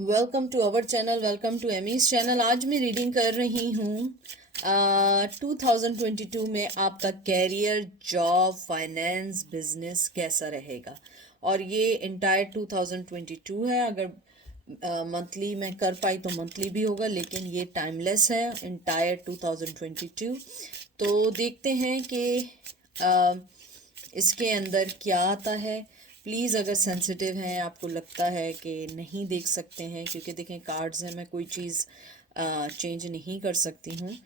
Welcome to our channel, welcome to Amy's channel. आज मैं reading कर रही हूँ 2022 में आपका कैरियर, जॉब, फाइनेंस, बिजनेस कैसा रहेगा। और ये इंटायर 2022 है। अगर मंथली मैं कर पाई तो मंथली भी होगा, लेकिन ये टाइमलेस है इंटायर 2022। तो देखते हैं कि uh, इसके अंदर क्या आता है। प्लीज़ अगर सेंसिटिव हैं, आपको लगता है कि नहीं देख सकते हैं, क्योंकि देखें कार्ड्स हैं, मैं कोई चीज़ चेंज नहीं कर सकती हूँ।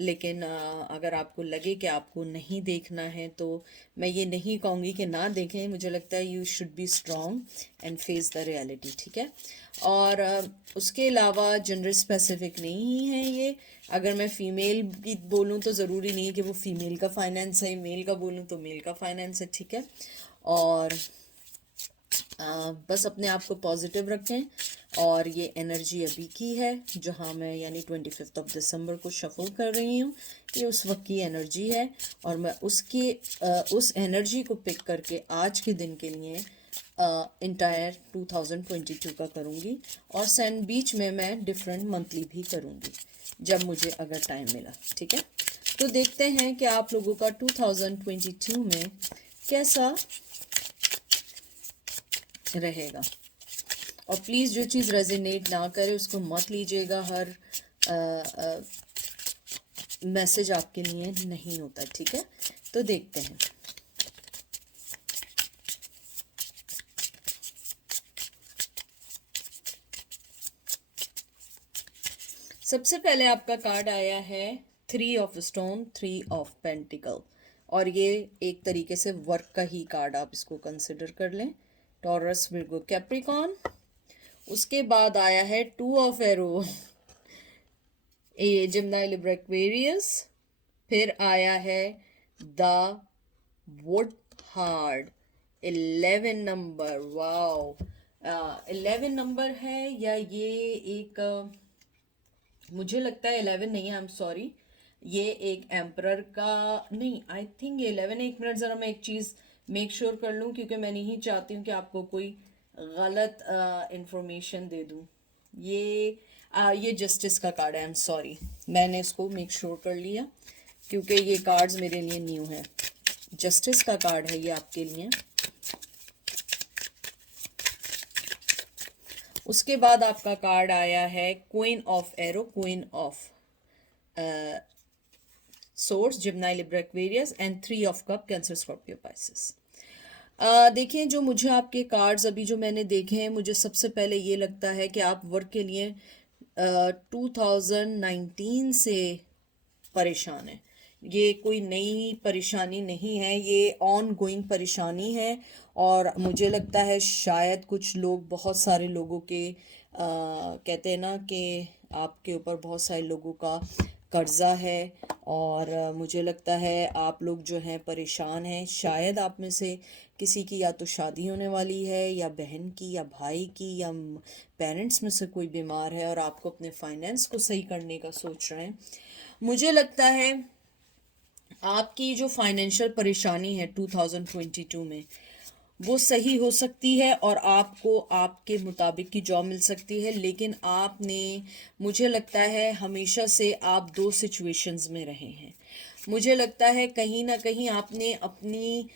लेकिन अगर आपको लगे कि आपको नहीं देखना है तो मैं ये नहीं कहूँगी कि ना देखें। मुझे लगता है you should be strong and face the reality, ठीक है। और उसके अलावा जेंडर स्पेसिफिक नहीं है ये। अगर मैं फ़ीमेल की बोलूँ तो ज़रूरी नहीं है कि वो फ़ीमेल का फाइनेंस है, मेल का बोलूँ तो मेल का फाइनेंस है, ठीक है। और बस अपने आप को पॉजिटिव रखें। और ये एनर्जी अभी की है, जहाँ मैं यानी 25 दिसंबर को शफल कर रही हूँ। ये उस वक्त की एनर्जी है और मैं उस एनर्जी को पिक करके आज के दिन के लिए इंटायर 2022 का करूँगी। और सैंड बीच में मैं डिफरेंट मंथली भी करूँगी जब मुझे अगर टाइम मिला, ठीक है। तो देखते हैं कि आप लोगों का 2022 में कैसा रहेगा। और प्लीज़ जो चीज़ रेजिनेट ना करे उसको मत लीजिएगा। हर मैसेज आपके लिए नहीं होता, ठीक है। तो देखते हैं। सबसे पहले आपका कार्ड आया है 3 ऑफ स्टोन, 3 ऑफ पेंटिकल। और ये एक तरीके से वर्क का ही कार्ड आप इसको कंसिडर कर लें। Taurus, Virgo, Capricorn. उसके बाद आया है 2 ऑफ एरो, ए जिम्नाई, लिब्रा, एक्वेरियस। फिर आया है the wood hard, 11 number. Wow, 11 number है या ये एक मुझे लगता है 11 नहीं है, आई एम सॉरी। ये एक एम्परर का नहीं, आई थिंक ये 11 है। एक मिनट ज़रा मैं एक चीज़ मेक श्योर कर लूँ, क्योंकि मैं नहीं चाहती हूँ कि आपको कोई गलत इंफॉर्मेशन दे दूँ। ये जस्टिस का कार्ड है, आई एम सॉरी। मैंने इसको मेक श्योर कर लिया क्योंकि ये कार्ड्स मेरे लिए न्यू है। जस्टिस का कार्ड है ये आपके लिए। उसके बाद आपका कार्ड आया है queen of arrow, queen of swords, Gemini, Libra, Aquarius and 3 of cup, cancer, Scorpio, Pisces. देखिए, जो मुझे आपके कार्ड्स अभी जो मैंने देखे हैं, मुझे सबसे पहले ये लगता है कि आप वर्क के लिए 2019 से परेशान हैं। ये कोई नई परेशानी नहीं है, ये ऑन गोइंग परेशानी है। और मुझे लगता है शायद कुछ लोग, बहुत सारे लोगों के कहते हैं ना कि आपके ऊपर बहुत सारे लोगों का कर्जा है। और मुझे लगता है आप लोग जो हैं परेशान हैं। शायद आप में से किसी की या तो शादी होने वाली है, या बहन की, या भाई की, या पेरेंट्स में से कोई बीमार है और आपको अपने फाइनेंस को सही करने का सोच रहे हैं। मुझे लगता है आपकी जो फाइनेंशियल परेशानी है 2022 में, वो सही हो सकती है और आपको आपके मुताबिक की जॉब मिल सकती है। लेकिन आपने, मुझे लगता है हमेशा से आप दो सिचुएशंस में रहे हैं। मुझे लगता है कहीं ना कहीं आपने अपनी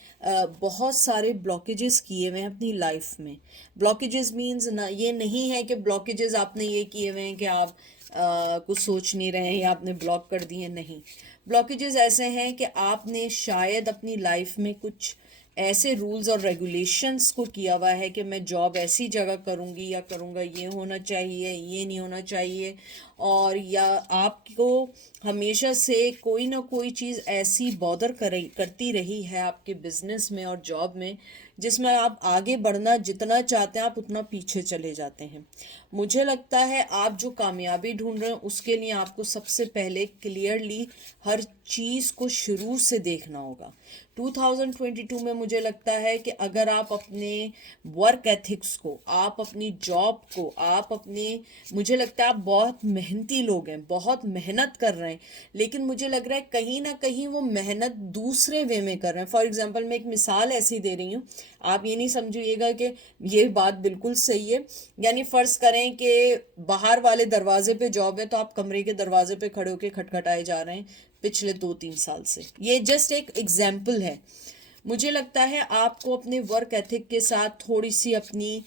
बहुत सारे ब्लॉकेजेस किए हुए हैं अपनी लाइफ में। ब्लॉकेजेस मीन्स ना, ये नहीं है कि ब्लॉकेजेस आपने ये किए हुए हैं कि आप कुछ सोच नहीं रहे हैं या आपने ब्लॉक कर दिए, नहीं। ब्लॉकेजेस ऐसे हैं कि आपने शायद अपनी लाइफ में कुछ ऐसे रूल्स और रेगुलेशंस को किया हुआ है कि मैं जॉब ऐसी जगह करूँगी या करूँगा, ये होना चाहिए, ये नहीं होना चाहिए। और या आपको हमेशा से कोई ना कोई चीज़ ऐसी बॉदर करती रही है आपके बिजनेस में और जॉब में, जिसमें आप आगे बढ़ना जितना चाहते हैं आप उतना पीछे चले जाते हैं। मुझे लगता है आप जो कामयाबी ढूंढ रहे हैं उसके लिए आपको सबसे पहले क्लियरली हर चीज़ को शुरू से देखना होगा। 2022 में मुझे लगता है कि अगर आप अपने वर्क एथिक्स को, आप अपनी जॉब को, आप अपने, मुझे लगता है आप बहुत मेहनती लोग हैं, बहुत मेहनत कर रहे हैं। लेकिन मुझे लग रहा है कहीं ना कहीं वो मेहनत दूसरे वे में कर रहे हैं। फॉर एग्जांपल मैं एक मिसाल ऐसी दे रही हूँ आप ये नहीं समझिएगा कि ये बात बिल्कुल सही है। यानी फ़र्ज़ करें कि बाहर वाले दरवाजे पे जॉब है, तो आप कमरे के दरवाजे पे खड़े होकर खटखटाए जा रहे हैं पिछले 2-3 साल से। ये जस्ट एक एग्जाम्पल है। मुझे लगता है आपको अपने वर्क एथिक के साथ थोड़ी सी अपनी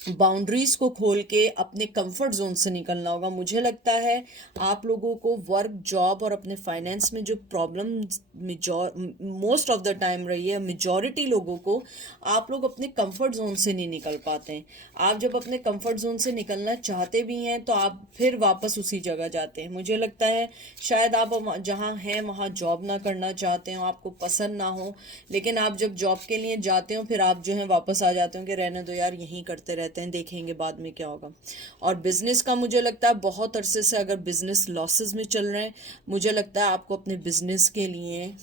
बाउंड्रीज को खोल के अपने कंफर्ट जोन से निकलना होगा। मुझे लगता है आप लोगों को वर्क, जॉब और अपने फाइनेंस में जो problem most of the time रही है, मेजॉरिटी लोगों को, आप लोग अपने कंफर्ट जोन से नहीं निकल पाते हैं। आप जब अपने कंफर्ट जोन से निकलना चाहते भी हैं तो आप फिर वापस उसी जगह जाते हैं। मुझे लगता है शायद आप जहाँ हैं वहाँ जॉब ना करना चाहते हो, आपको पसंद ना हो, लेकिन आप जब जॉब के लिए जाते हो फिर आप जो है वापस आ जाते हो कि रहने दो यार, यहीं करते रहते हैं, देखेंगे बाद में क्या होगा। और बिजनेस का मुझे लगता है बहुत अरसे से अगर बिजनेस लॉसेस में चल रहे हैं, मुझे लगता है आपको अपने बिजनेस के लिए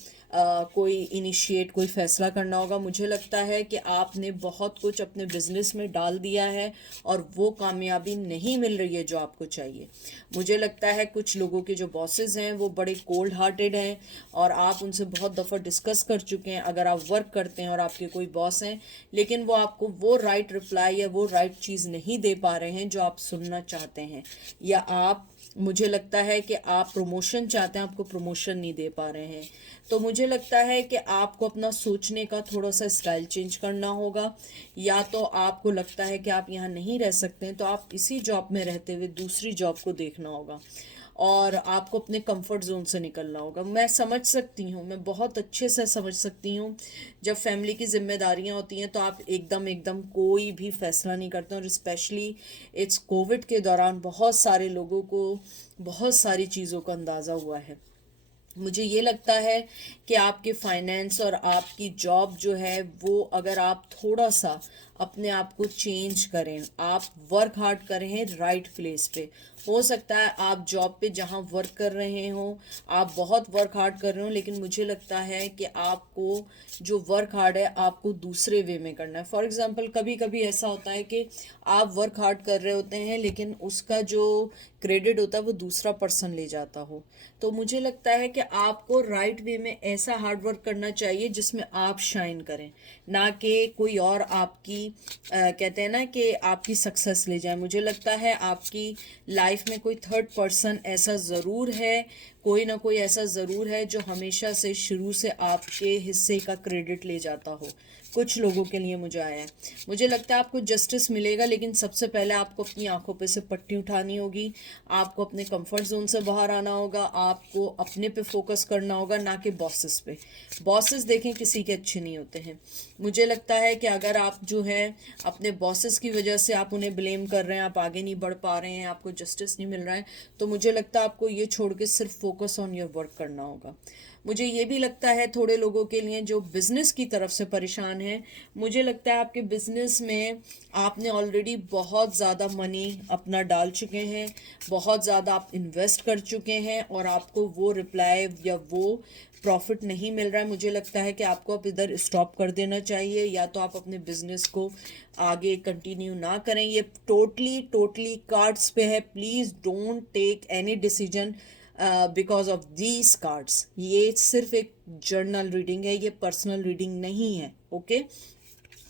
कोई इनिशिएट, कोई फैसला करना होगा। मुझे लगता है कि आपने बहुत कुछ अपने बिजनेस में डाल दिया है और वो कामयाबी नहीं मिल रही है जो आपको चाहिए। मुझे लगता है कुछ लोगों के जो बॉसेस हैं वो बड़े कोल्ड हार्टेड हैं और आप उनसे बहुत दफ़ा डिस्कस कर चुके हैं। अगर आप वर्क करते हैं और आपके कोई बॉस हैं लेकिन वो आपको वो राइट रिप्लाई या वो राइट चीज़ नहीं दे पा रहे हैं जो आप सुनना चाहते हैं, या आप, मुझे लगता है कि आप प्रमोशन चाहते हैं, आपको प्रमोशन नहीं दे पा रहे हैं, तो मुझे लगता है कि आपको अपना सोचने का थोड़ा सा स्टाइल चेंज करना होगा। या तो आपको लगता है कि आप यहाँ नहीं रह सकते हैं तो आप इसी जॉब में रहते हुए दूसरी जॉब को देखना होगा और आपको अपने कंफर्ट जोन से निकलना होगा। मैं समझ सकती हूँ, मैं बहुत अच्छे से समझ सकती हूँ, जब फैमिली की जिम्मेदारियाँ होती हैं तो आप एकदम एकदम कोई भी फैसला नहीं करते। और स्पेशली इट्स कोविड के दौरान बहुत सारे लोगों को बहुत सारी चीज़ों का अंदाज़ा हुआ है। मुझे ये लगता है कि आपके फाइनेंस और आपकी जॉब जो है वो, अगर आप थोड़ा सा अपने आप को चेंज करें, आप वर्क हार्ड करें राइट प्लेस पे, हो सकता है आप जॉब पे जहाँ वर्क कर रहे हो आप बहुत वर्क हार्ड कर रहे हो, लेकिन मुझे लगता है कि आपको जो वर्क हार्ड है आपको दूसरे वे में करना है। फॉर एग्जांपल कभी कभी ऐसा होता है कि आप वर्क हार्ड कर रहे होते हैं लेकिन उसका जो क्रेडिट होता है वो दूसरा पर्सन ले जाता हो। तो मुझे लगता है कि आपको राइट वे में ऐसा हार्ड वर्क करना चाहिए जिसमें आप शाइन करें, ना कि कोई और आपकी कहते हैं ना कि आपकी सक्सेस ले जाए। मुझे लगता है आपकी लाइफ में कोई थर्ड पर्सन ऐसा ज़रूर है, कोई ना कोई ऐसा ज़रूर है जो हमेशा से शुरू से आपके हिस्से का क्रेडिट ले जाता हो। कुछ लोगों के लिए मुझे आया है। मुझे लगता है आपको जस्टिस मिलेगा, लेकिन सबसे पहले आपको अपनी आंखों पे से पट्टी उठानी होगी, आपको अपने कंफर्ट जोन से बाहर आना होगा, आपको अपने पे फोकस करना होगा, ना कि बॉसेस पे। बॉसेस देखें किसी के अच्छे नहीं होते हैं। मुझे लगता है कि अगर आप जो है अपने बॉसेस की वजह से आप उन्हें ब्लेम कर रहे हैं, आप आगे नहीं बढ़ पा रहे हैं, आपको जस्टिस नहीं मिल रहा है, तो मुझे लगता है आपको ये छोड़ के सिर्फ फोकस ऑन योर वर्क करना होगा। मुझे ये भी लगता है थोड़े लोगों के लिए जो बिज़नेस की तरफ से परेशान हैं, मुझे लगता है आपके बिज़नेस में आपने ऑलरेडी बहुत ज़्यादा मनी अपना डाल चुके हैं, बहुत ज़्यादा आप इन्वेस्ट कर चुके हैं और आपको वो रिप्लाई या वो प्रॉफिट नहीं मिल रहा है। मुझे लगता है कि आपको अब इधर स्टॉप कर देना चाहिए, या तो आप अपने बिज़नेस को आगे कंटिन्यू ना करें। ये टोटली टोटली कार्ड्स पे है। Please don't take any decision because of these cards. ये सिर्फ एक जर्नल रीडिंग है, ये पर्सनल रीडिंग नहीं है। ओके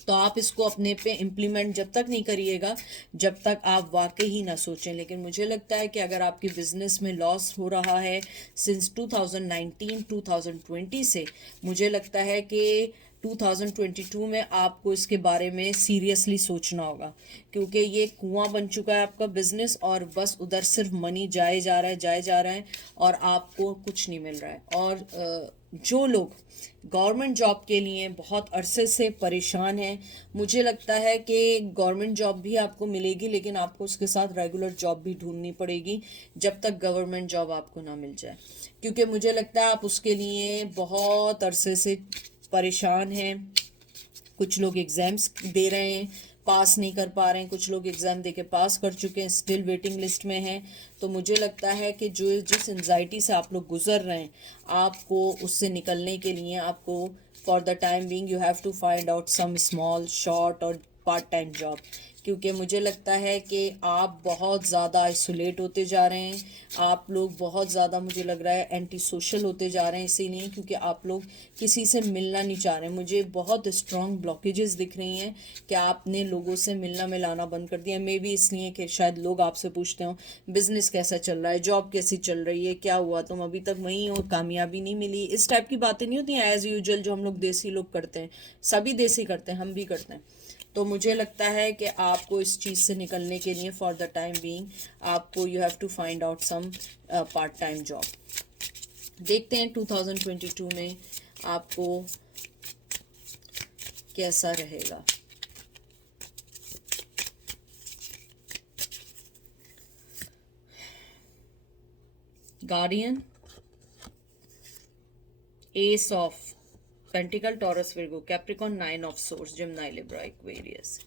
तो आप इसको अपने पे इम्प्लीमेंट जब तक नहीं करिएगा जब तक आप वाकई ही ना सोचें। लेकिन मुझे लगता है कि अगर आपकी बिजनेस में लॉस हो रहा है सिंस 2019-2020 से, मुझे लगता है कि 2022 में आपको इसके बारे में सीरियसली सोचना होगा, क्योंकि ये कुआं बन चुका है आपका बिजनेस और बस उधर सिर्फ मनी जाए जा रहा है, जाए जा रहा है और आपको कुछ नहीं मिल रहा है। और जो लोग गवर्नमेंट जॉब के लिए बहुत अरसे से परेशान हैं, मुझे लगता है कि गवर्नमेंट जॉब भी आपको मिलेगी, लेकिन आपको उसके साथ रेगुलर जॉब भी ढूंढनी पड़ेगी जब तक गवर्नमेंट जॉब आपको ना मिल जाए, क्योंकि मुझे लगता है आप उसके लिए बहुत अरसे से परेशान हैं। कुछ लोग एग्ज़ाम्स दे रहे हैं, पास नहीं कर पा रहे हैं, कुछ लोग एग्ज़ाम दे के पास कर चुके हैं, स्टिल वेटिंग लिस्ट में हैं। तो मुझे लगता है कि जो जिस एंजाइटी से आप लोग गुजर रहे हैं, आपको उससे निकलने के लिए आपको for the time being you have to find out some small short और पार्ट टाइम जॉब क्योंकि मुझे लगता है कि आप बहुत ज़्यादा आइसोलेट होते जा रहे हैं, आप लोग बहुत ज़्यादा मुझे लग रहा है एंटी सोशल होते जा रहे हैं, इसीलिए क्योंकि आप लोग किसी से मिलना नहीं चाह रहे हैं। मुझे बहुत स्ट्रॉन्ग ब्लॉकेजेस दिख रही हैं कि आपने लोगों से मिलना मिलाना बंद कर दिया। मे भी इसलिए कि शायद लोग आपसे पूछते हो बिजनेस कैसा चल रहा है, जॉब कैसी चल रही है, क्या हुआ, तुम अभी तक वहीं हो, कामयाबी नहीं मिली। इस टाइप की बातें नहीं होती हैं एज यूजुअल जो हम लोग देसी लोग करते हैं, सभी देसी करते हैं, हम भी करते हैं। तो मुझे लगता है कि आपको इस चीज़ से निकलने के लिए फॉर द टाइम बीइंग आपको you have to find out some part time job. देखते हैं 2022 में आपको कैसा रहेगा। Guardian, ace of pentacle, Taurus, Virgo, Capricorn, nine of swords, Gemini, Libra, Aquarius.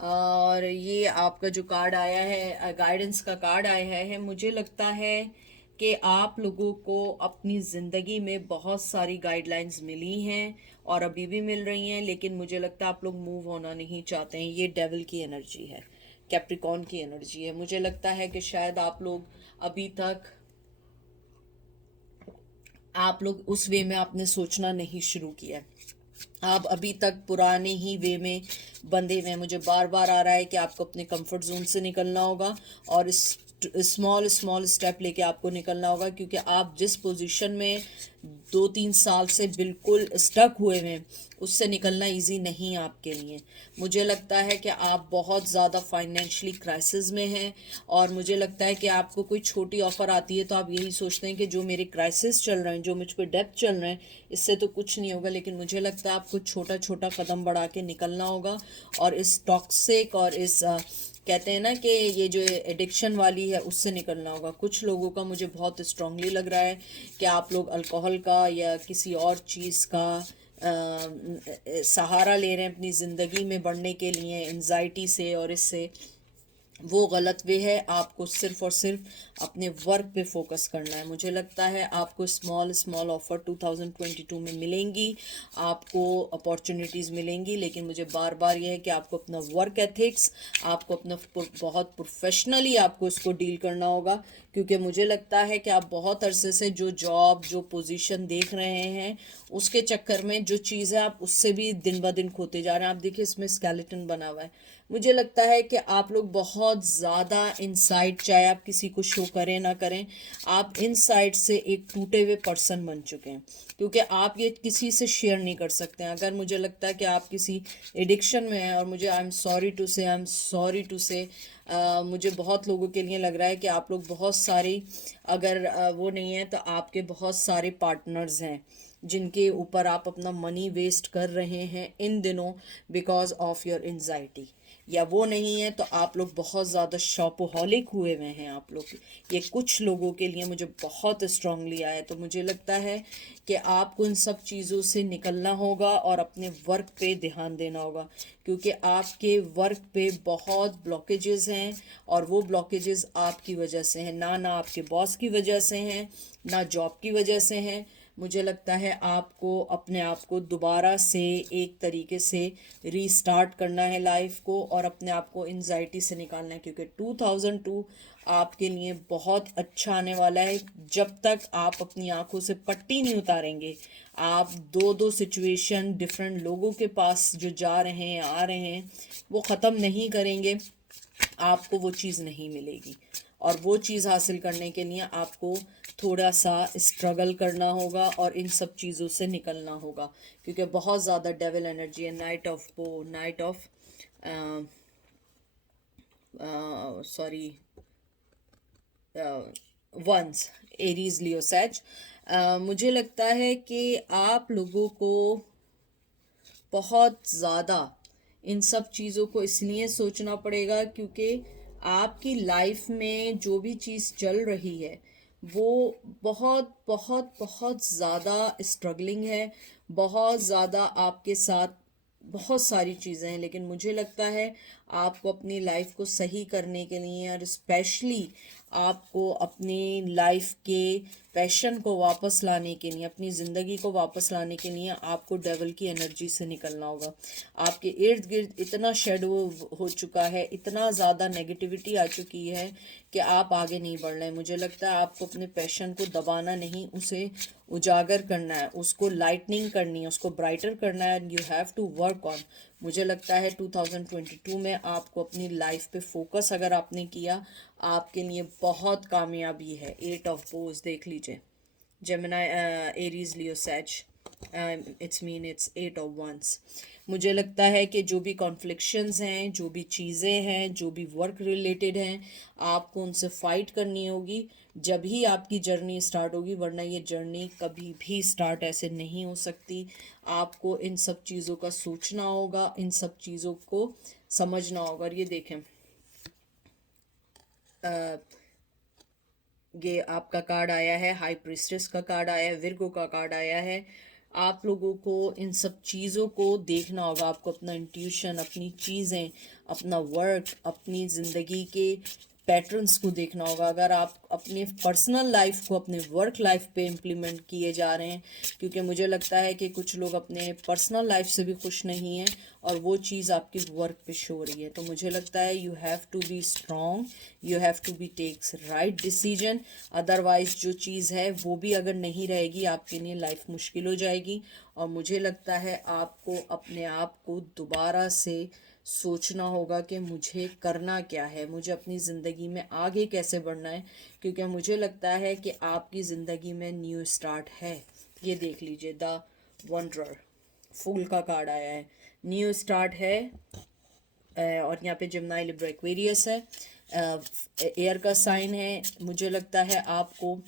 और ये आपका जो कार्ड आया है, गाइडेंस का कार्ड आया है, मुझे लगता है कि आप लोगों को अपनी ज़िंदगी में बहुत सारी गाइडलाइंस मिली हैं और अभी भी मिल रही हैं, लेकिन मुझे लगता है आप लोग मूव होना नहीं चाहते हैं। ये डेविल की एनर्जी है, कैप्रिकॉन की एनर्जी है। मुझे लगता है कि शायद आप लोग उस वे में आपने सोचना नहीं शुरू किया है, आप अभी तक पुराने ही वे में बंधे हुए हैं। मुझे बार बार आ रहा है कि आपको अपने कंफर्ट जोन से निकलना होगा और इस स्मॉल स्मॉल स्टेप लेके आपको निकलना होगा, क्योंकि आप जिस पोजीशन में 2-3 साल से बिल्कुल स्टक हुए हुए हैं उससे निकलना इजी नहीं है आपके लिए। मुझे लगता है कि आप बहुत ज़्यादा फाइनेंशियली क्राइसिस में हैं और मुझे लगता है कि आपको कोई छोटी ऑफ़र आती है तो आप यही सोचते हैं कि जो मेरे क्राइसिस चल रहे हैं, जो मुझ पर डेब्ट चल रहे हैं, इससे तो कुछ नहीं होगा। लेकिन मुझे लगता है आपको छोटा छोटा कदम बढ़ा के निकलना होगा और इस टॉक्सिक और इस कहते हैं ना कि ये जो एडिक्शन वाली है उससे निकलना होगा। कुछ लोगों का मुझे बहुत स्ट्रांगली लग रहा है कि आप लोग अल्कोहल का या किसी और चीज़ का सहारा ले रहे हैं अपनी ज़िंदगी में बढ़ने के लिए, एंजाइटी से और इससे। वो गलत वे है। आपको सिर्फ और सिर्फ अपने वर्क पे फोकस करना है। मुझे लगता है आपको स्मॉल स्मॉल ऑफर 2022 में मिलेंगी, आपको अपॉर्चुनिटीज़ मिलेंगी, लेकिन मुझे बार बार यह है कि आपको अपना वर्क एथिक्स, आपको अपना बहुत प्रोफेशनली आपको इसको डील करना होगा। क्योंकि मुझे लगता है कि आप बहुत अरसे से जो जॉब जो पोजीशन देख रहे हैं उसके चक्कर में जो चीज़ है आप उससे भी दिन ब दिन खोते जा रहे हैं। आप देखिए इसमें स्केलेटन बना हुआ है। मुझे लगता है कि आप लोग बहुत ज़्यादा इनसाइड, चाहे आप किसी को शो करें ना करें, आप इनसाइड से एक टूटे हुए पर्सन बन चुके हैं, क्योंकि आप ये किसी से शेयर नहीं कर सकते हैं। अगर मुझे लगता है कि आप किसी एडिक्शन में हैं, और मुझे आई एम सॉरी टू से मुझे बहुत लोगों के लिए लग रहा है कि आप लोग बहुत सारी, अगर वो नहीं है तो आपके बहुत सारे पार्टनर्स हैं जिनके ऊपर आप अपना मनी वेस्ट कर रहे हैं इन दिनों बिकॉज ऑफ योर एंजाइटी, या वो नहीं है तो आप लोग बहुत ज़्यादा शॉपोहॉलिक हुए हुए हैं आप लोग। ये कुछ लोगों के लिए मुझे बहुत स्ट्रांगली आया। तो मुझे लगता है कि आपको इन सब चीज़ों से निकलना होगा और अपने वर्क पे ध्यान देना होगा, क्योंकि आपके वर्क पे बहुत ब्लॉकेजेस हैं और वो ब्लॉकेजेस आपकी वजह से हैं, ना आपके बॉस की वजह से हैं, ना जॉब की वजह से हैं। मुझे लगता है आपको अपने आप को दोबारा से एक तरीके से रीस्टार्ट करना है लाइफ को और अपने आप को एंजाइटी से निकालना है, क्योंकि 2002 आपके लिए बहुत अच्छा आने वाला है। जब तक आप अपनी आंखों से पट्टी नहीं उतारेंगे, आप दो सिचुएशन डिफरेंट लोगों के पास जो जा रहे हैं आ रहे हैं वो ख़त्म नहीं करेंगे, आपको वो चीज़ नहीं मिलेगी। और वो चीज़ हासिल करने के लिए आपको थोड़ा सा स्ट्रगल करना होगा और इन सब चीज़ों से निकलना होगा, क्योंकि बहुत ज़्यादा डेविल एनर्जी है। Knight of sorry wands, Aries, Leo, sage. मुझे लगता है कि आप लोगों को बहुत ज़्यादा इन सब चीज़ों को इसलिए सोचना पड़ेगा क्योंकि आपकी लाइफ में जो भी चीज़ चल रही है वो बहुत बहुत बहुत ज़्यादा स्ट्रगलिंग है, बहुत ज़्यादा आपके साथ बहुत सारी चीज़ें हैं। लेकिन मुझे लगता है आपको अपनी लाइफ को सही करने के लिए और स्पेशली आपको अपनी लाइफ के पैशन को वापस लाने के लिए, अपनी ज़िंदगी को वापस लाने के लिए आपको डेवल की एनर्जी से निकलना होगा। आपके इर्द गिर्द इतना शेडो हो चुका है, इतना ज़्यादा नेगेटिविटी आ चुकी है कि आप आगे नहीं बढ़ रहे हैं। मुझे लगता है आपको अपने पैशन को दबाना नहीं, उसे उजागर करना है, उसको लाइटनिंग करनी है, उसको ब्राइटर करना है। You have to work on. मुझे लगता है 2022 में आपको अपनी लाइफ पे फोकस अगर आपने किया, आपके लिए बहुत कामयाबी है। 8 ऑफ बोज देख लीजिए, जेमिनी, एरीज, लियो, सैज, इट्स 8 ऑफ वंस। मुझे लगता है कि जो भी कॉन्फ्लिक्शंस हैं, जो भी चीज़ें हैं, जो भी वर्क रिलेटेड हैं, आपको उनसे फाइट करनी होगी जब ही आपकी जर्नी स्टार्ट होगी, वरना ये जर्नी कभी भी स्टार्ट ऐसे नहीं हो सकती। आपको इन सब चीज़ों का सोचना होगा, इन सब चीज़ों को समझना होगा। और ये देखें, ये आपका कार्ड आया है, हाई प्रिस्टेस का कार्ड आया है, विर्गो का कार्ड आया है। आप लोगों को इन सब चीज़ों को देखना होगा। आपको अपना इंट्यूशन, अपनी चीज़ें, अपना वर्क, अपनी ज़िंदगी के पैटर्न्स को देखना होगा। अगर आप अपने पर्सनल लाइफ को अपने वर्क लाइफ पे इम्प्लीमेंट किए जा रहे हैं, क्योंकि मुझे लगता है कि कुछ लोग अपने पर्सनल लाइफ से भी खुश नहीं हैं और वो चीज़ आपकी वर्क पे शो हो रही है। तो मुझे लगता है you have to be strong, you have to be takes right decision. Otherwise जो चीज़ है वो भी अगर नहीं रहेगी, आपके लिए लाइफ मुश्किल हो जाएगी। और मुझे लगता है आपको अपने आप को दोबारा से सोचना होगा कि मुझे करना क्या है, मुझे अपनी ज़िंदगी में आगे कैसे बढ़ना है, क्योंकि मुझे लगता है कि आपकी ज़िंदगी में न्यू स्टार्ट है। ये देख लीजिए, द वंडरर, फूल का कार्ड आया है, न्यू स्टार्ट है। और यहाँ पे जिम्नाई, लिब्रा, एक्वेरियस है, एयर का साइन है। मुझे लगता है आपको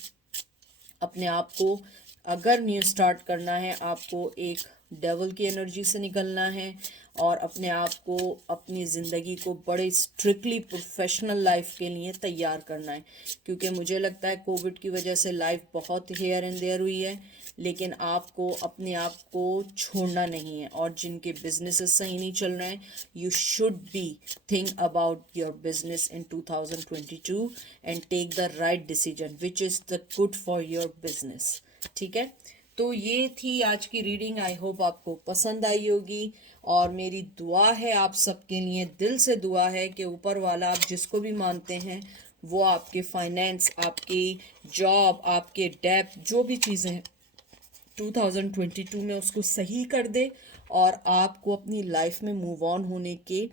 अपने आप को अगर न्यू स्टार्ट करना है, आपको एक डेवल की एनर्जी से निकलना है और अपने आप को, अपनी ज़िंदगी को बड़े स्ट्रिक्टली प्रोफेशनल लाइफ के लिए तैयार करना है। क्योंकि मुझे लगता है कोविड की वजह से लाइफ बहुत हेयर एंड देयर हुई है, लेकिन आपको अपने आप को छोड़ना नहीं है। और जिनके बिजनेसेस सही नहीं चल रहे हैं, you should be think about your business in 2022 and take the right decision which is the good for your business. ठीक है, तो ये थी आज की रीडिंग। आई होप आपको पसंद आई होगी और मेरी दुआ है आप सबके लिए, दिल से दुआ है कि ऊपर वाला आप जिसको भी मानते हैं वो आपके फाइनेंस, आपकी जॉब, आपके डेप, जो भी चीज़ें हैं 2022 में उसको सही कर दे और आपको अपनी लाइफ में मूव ऑन होने के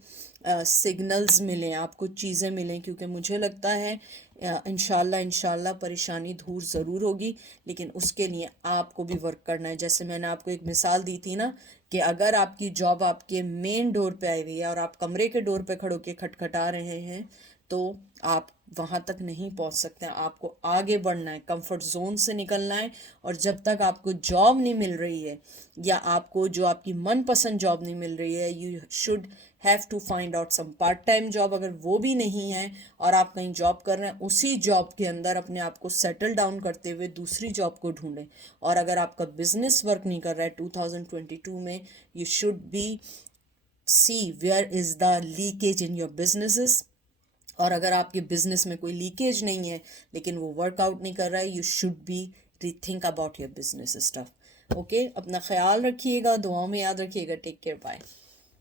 सिग्नल्स मिलें, आपको चीज़ें मिलें। क्योंकि मुझे लगता है इंशाल्लाह परेशानी दूर ज़रूर होगी, लेकिन उसके लिए आपको भी वर्क करना है। जैसे मैंने आपको एक मिसाल दी थी ना, कि अगर आपकी जॉब आपके मेन डोर पे आई हुई है और आप कमरे के डोर पे खड़ो के खटखटा रहे हैं, तो आप वहाँ तक नहीं पहुँच सकते हैं। आपको आगे बढ़ना है, कंफर्ट जोन से निकलना है। और जब तक आपको जॉब नहीं मिल रही है या आपको जो आपकी मनपसंद जॉब नहीं मिल रही है, you should have to find out some part time job. अगर वो भी नहीं है और आप कहीं जॉब कर रहे हैं, उसी जॉब के अंदर अपने आप को सेटल डाउन करते हुए दूसरी जॉब को ढूंढें। और अगर आपका बिजनेस वर्क नहीं कर रहा है 2022 में, you should be see where is the leakage in your businesses. और अगर आपके बिजनेस में कोई लीकेज नहीं है लेकिन वो वर्कआउट नहीं कर रहा है, you should be rethink about your business stuff. Okay, अपना ख्याल रखिएगा, दुआओं में याद रखिएगा। Take care, bye.